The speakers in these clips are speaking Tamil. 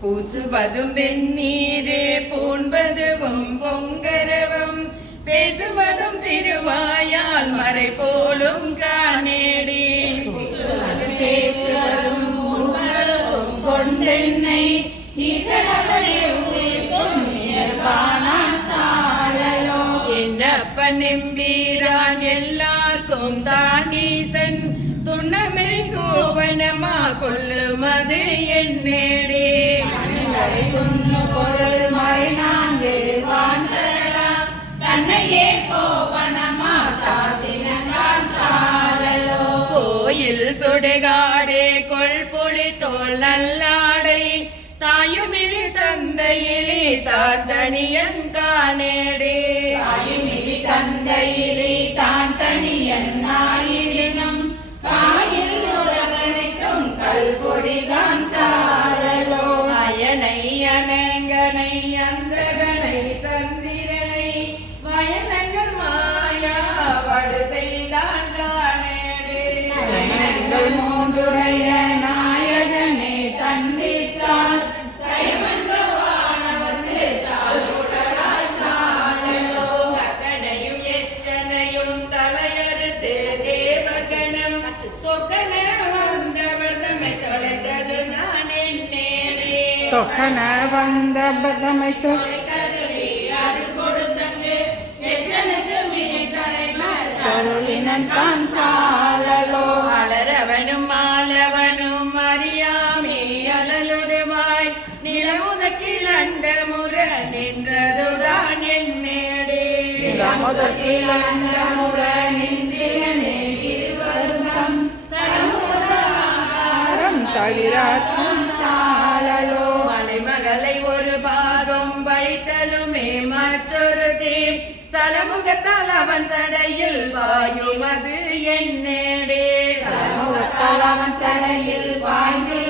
பூசுவதும் வெந்நீரே பூண்பதுவும் பொங்கரவும் பேசுவதும் திருவாயால் மறை போலும் காணேடி. பேசுவதும் கொண்டென்னை என்னப்ப நிம்பீரான் எல்லாம் கோயில் சுடுகாடே கொள்புளி தோல் நல்லாடை தாயுமிழி தந்தையிலி தாத்தனியன் காணேடே. கொக்கண வந்த பதமை தொருளினன் தான் சாலலோ. அலரவனும் ஆலவனும் அறியாமே அலலுருவாய். நிலமுதக்கில் அண்ட முற நின்றதுதான் என்னேடே நிலமுதக்கில் அண்ட முற நின்றேனே தவிராத்மம் சாலலோ. சமூகத்தால் அவன் சடையில் வாயுமது என்னேடே. சமூகத்தால் அவன் சடையில் வாய்ந்து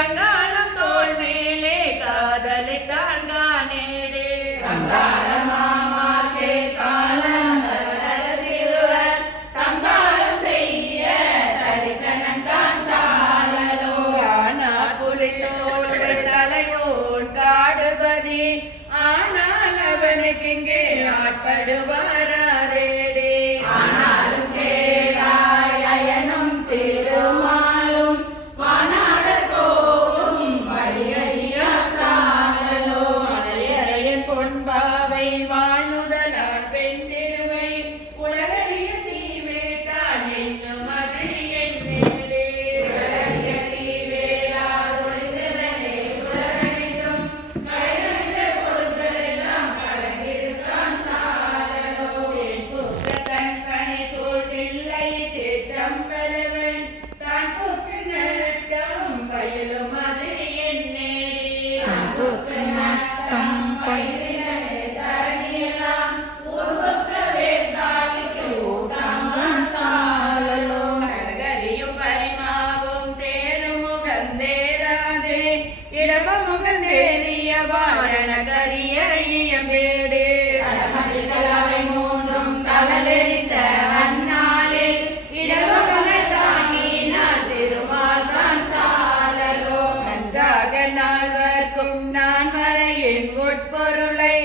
Ranga பொருளை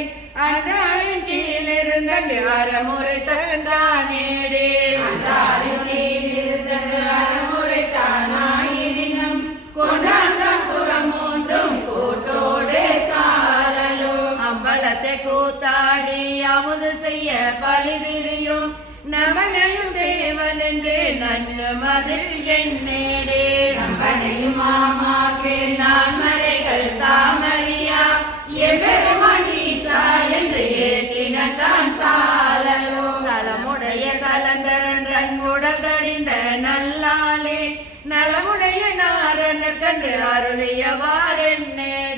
அன்றாயின் கீழிருந்த அறமுறை தந்தானேடே கூத்தாடி அமுது செய்ய பழிதிரியும் நம்மளையும் தேவன் என்று நல்ல மதில் என்னேடே நம்மளையும் மாமாக்கு நான் மறைகள் தாமரி எபெருமணீசா என்று ஏத்தினன் சாலலோ. சலமுடைய சலந்தரன் ரன் தடிந்த நல்லாலே நலமுடைய நாரணர் கண்டு அருளியவாறு நேர்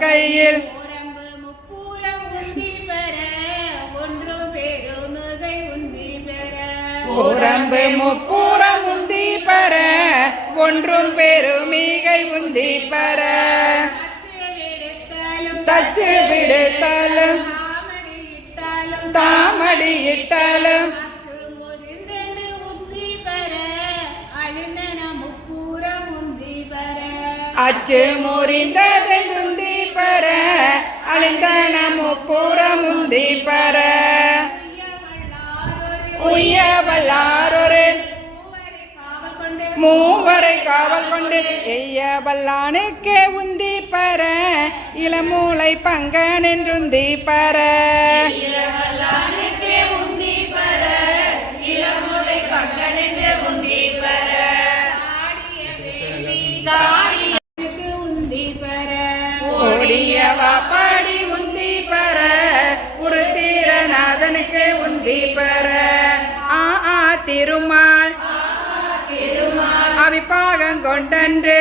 கையில் ஓரம்பு முப்பூரம் உந்தி பெற ஒன்று பெருமுகை உந்தி பெற. உரம்பு முப்புறம் உந்தி பர ஒன்றும் பெருமிகை உந்தி பர தச்சு விடுத்தாலும் இட்டாலும் தாமடி இட்டாலும் அச்சு அச்சு முறிந்ததென்றுந்தி பர அழிந்தன முப்புறம் உந்தி பர உய்ய வல்லாரொரு மூவரை காவல் கொண்டு எய்ய வல்லானுக்கே உந்தி பர இளமூளை பங்கன் என்றுந்தி பர. கொண்டன்று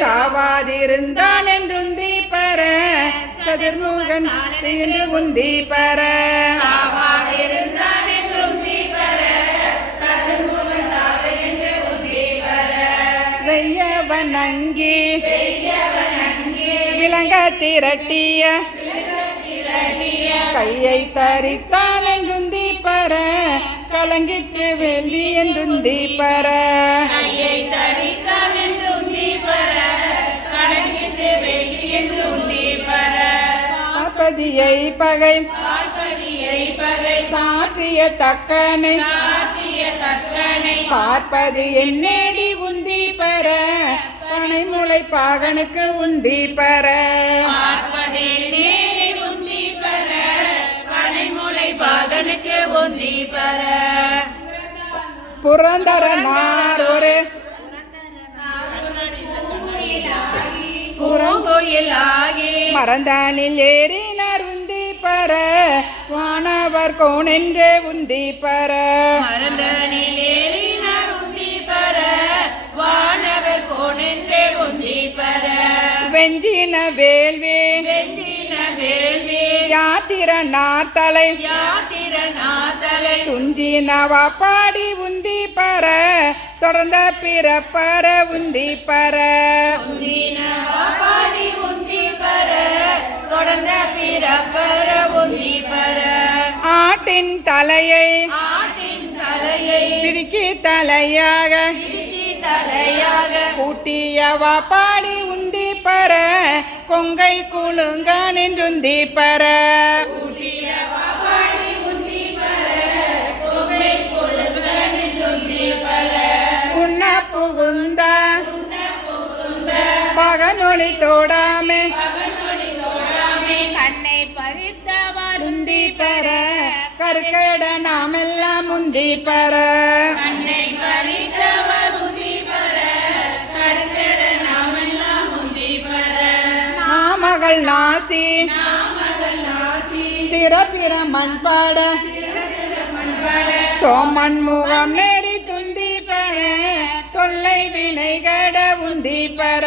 சாவாதிருந்தான் என்றும் பர சதுர்முகன் என்று உந்தி பர வெய்யவனங்கி. விளங்க திரட்டிய. கையை தரித்த கலங்கிற்று வேள்வி என்றுந்தி பர பார்ப்பதியை பகை. சாற்றிய தக்கனை. பார்ப்பது என்னேடி உந்தி பெற பனைமுளை பாகனுக்கு உந்தி பெற ஒந்தி பர புரந்தர நாரொரு பூங்கோயில் ஆகி மறந்தானில் ஏறினார் உந்தி பெற. வானவர் கோணென்று உந்தி பெற. மறந்தனில் ஏறினார் உந்தி பர வானவர் கோணென்றே உந்தி பர வெஞ்சின வேள்வி வெஞ்சின வேள்வி யாத்திர நார்த்தலை யாத்திர நாதலை துஞ்சினவா பாடி உந்தி பர தொடர்ந்த பிறப்பற உந்தி பர பாடி உந்தி பர தொடர்ந்த பிறப்பர உந்தி பர ஆட்டின் தலையை ஆட்டின் தலையை பிதுக்கி தலையாக தலையாக கூட்டியவா பாடி உந்தி பர கொங்கை குழுங்க நின்றுந்தி பர. உண்ண புகுந்த பகனொளி தோடாமே. கண்ணை பறித்தவர் உந்தி பெற கருக்கட நாமெல்லாம் உந்தி பெற கண்ணை பறித்தவர் நாமகள் நாசி சிறப்பிற மண்பாட. சோமன் முகம் நெறி துந்தி பெற தொல்லை வினைகட உந்தி பெற.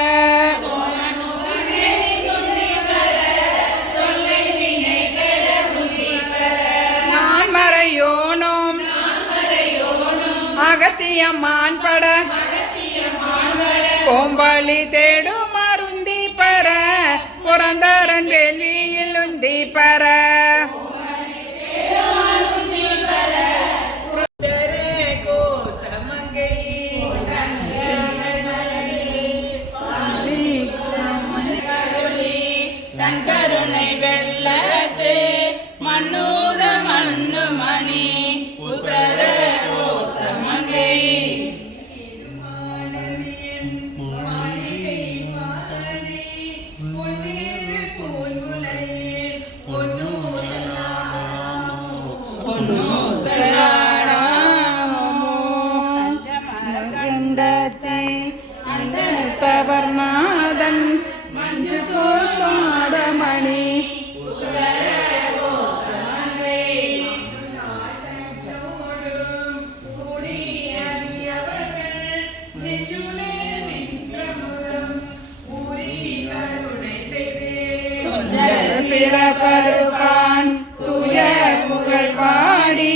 நான் கோம்பளி தேடும் பிறப்பருப்பான் துய புகழ் பாடி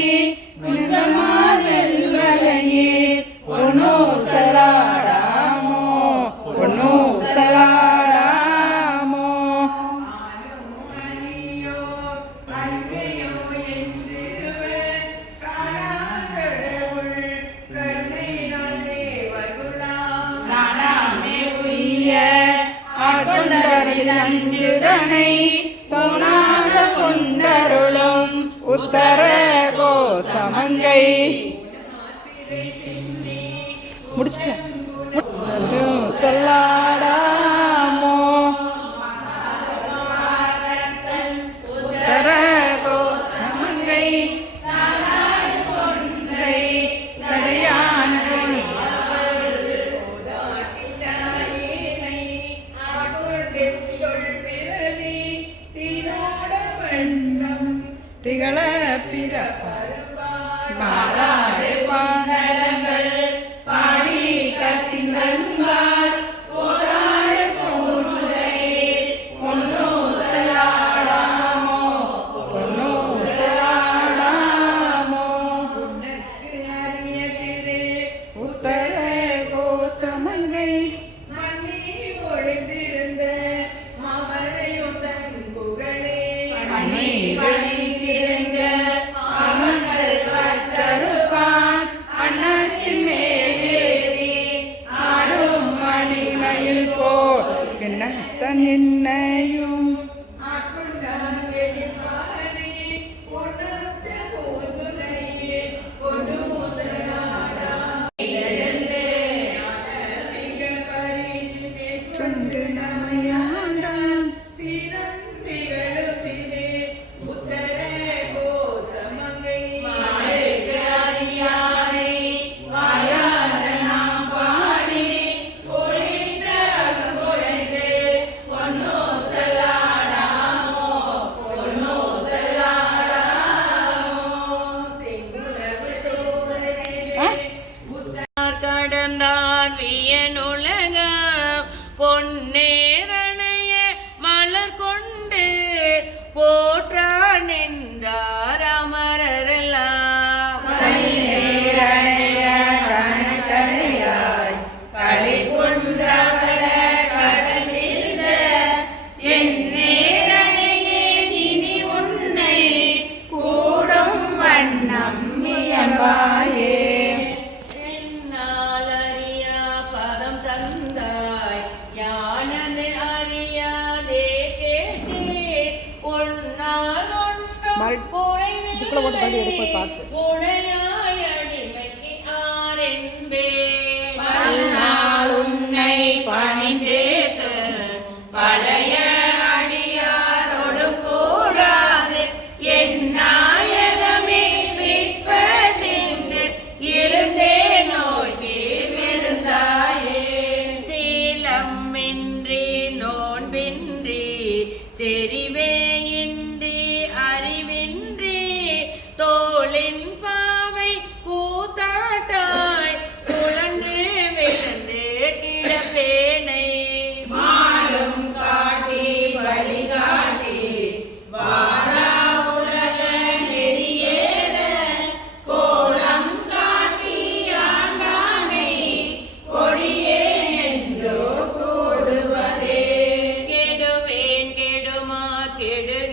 பொன்னார் வியனுலக பொன்னே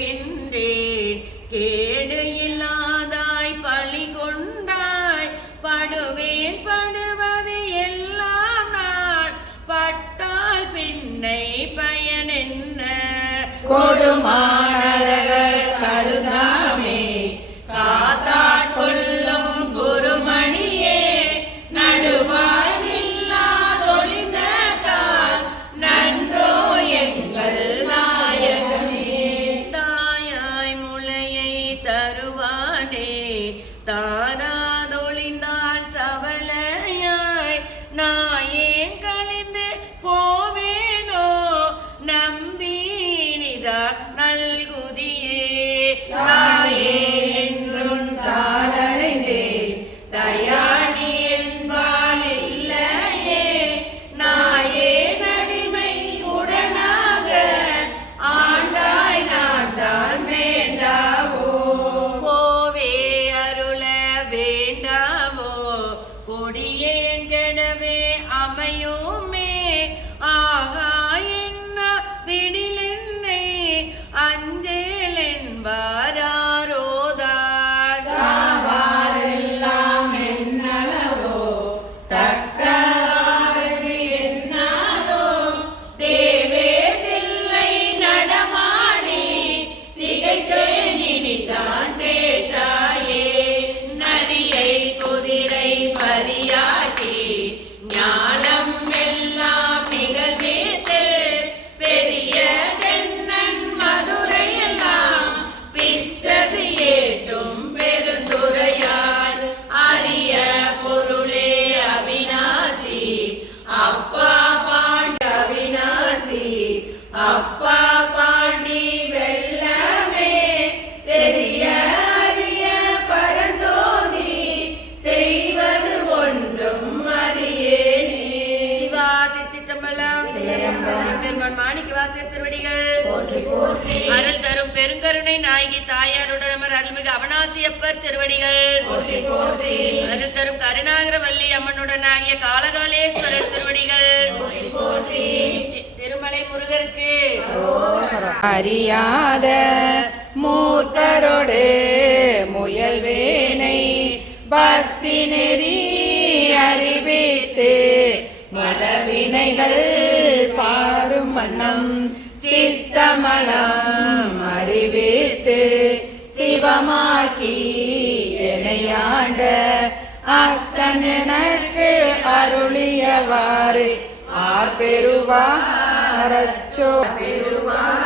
என்றேன் கேடு இல்லாதாய் பழி கொண்டாய். படுவேன் படுவது எல்லாம் நான். பட்டால் பின்னை பயன் என்ன கொடுமான திருவடிகள். அழகு தரும் கருணாகரவல்லி அம்மனுடன் ஆகிய காலகாலேஸ்வரர் திருவடிகள். திருமலை முருகருக்கு. அறியாத மூத்தரோடு முயல்வேனை பக்தி நெறி அறிவித்து மலவினைகள் பாரும் மன்னம் சித்தமலம் அறிவித்து சிவமாக்கி என்னையாண்ட அத்தனக்கு அருளியவாறு. ஆ பெருவாரச்சோ. பெருவார்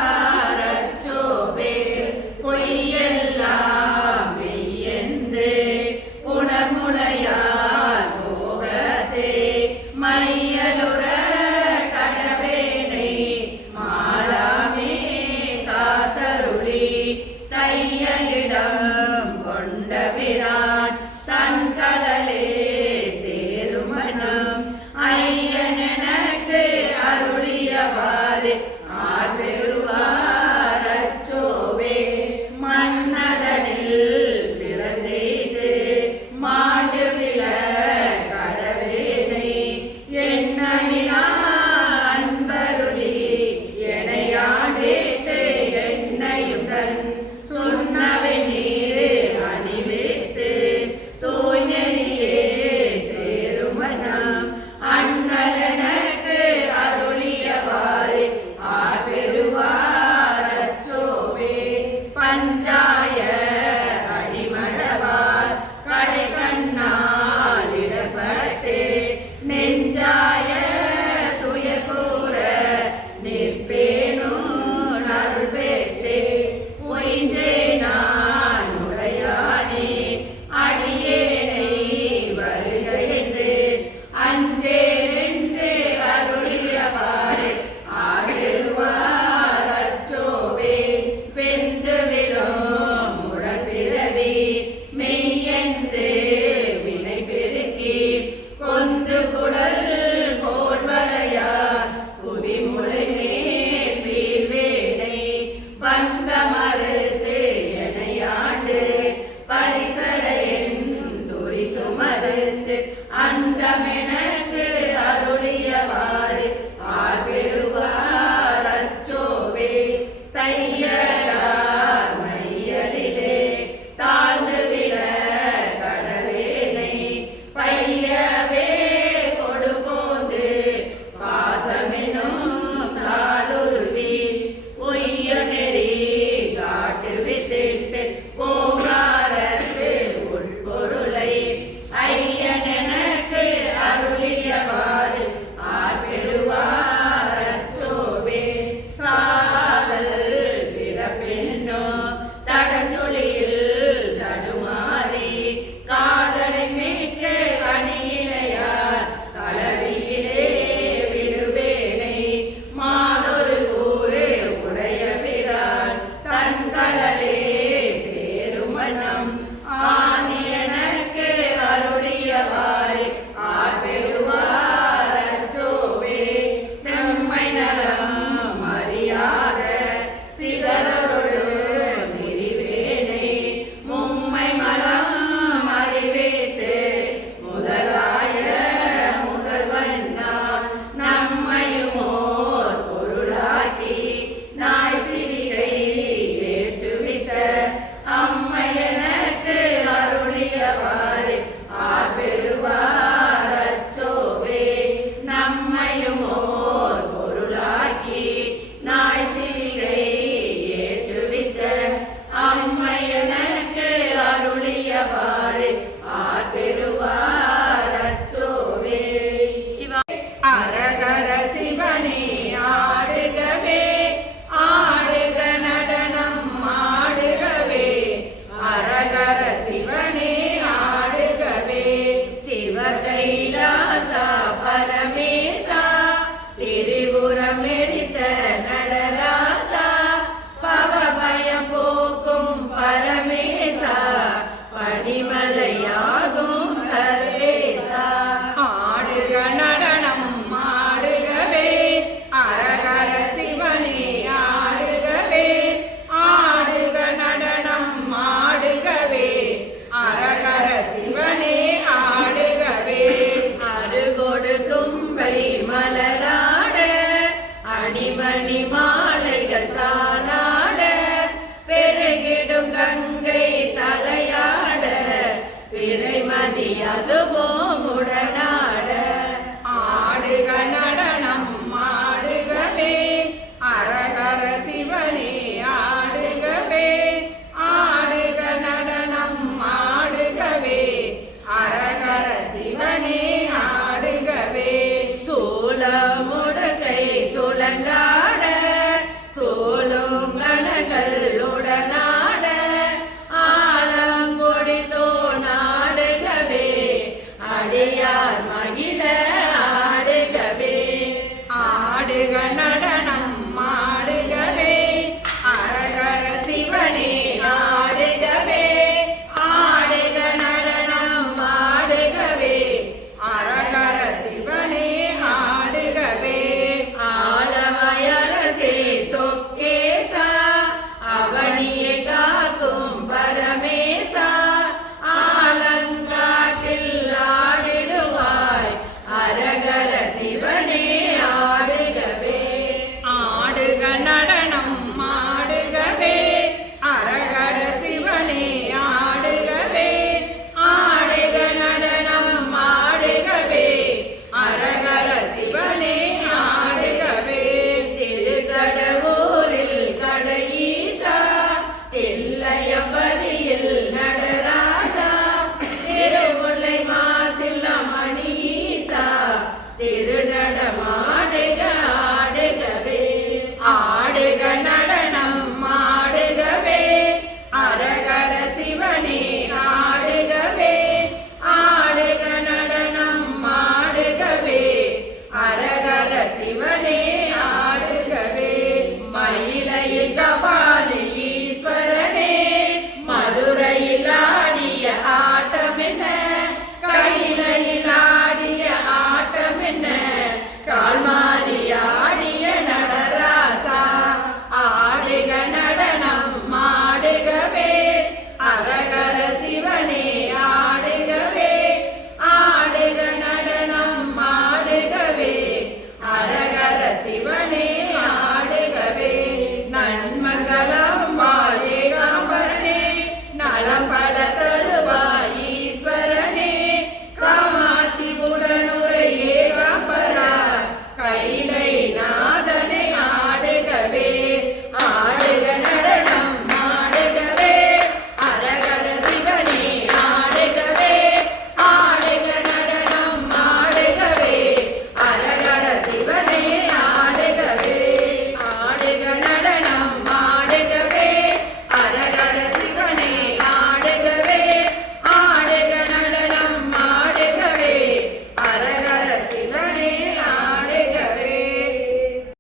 double.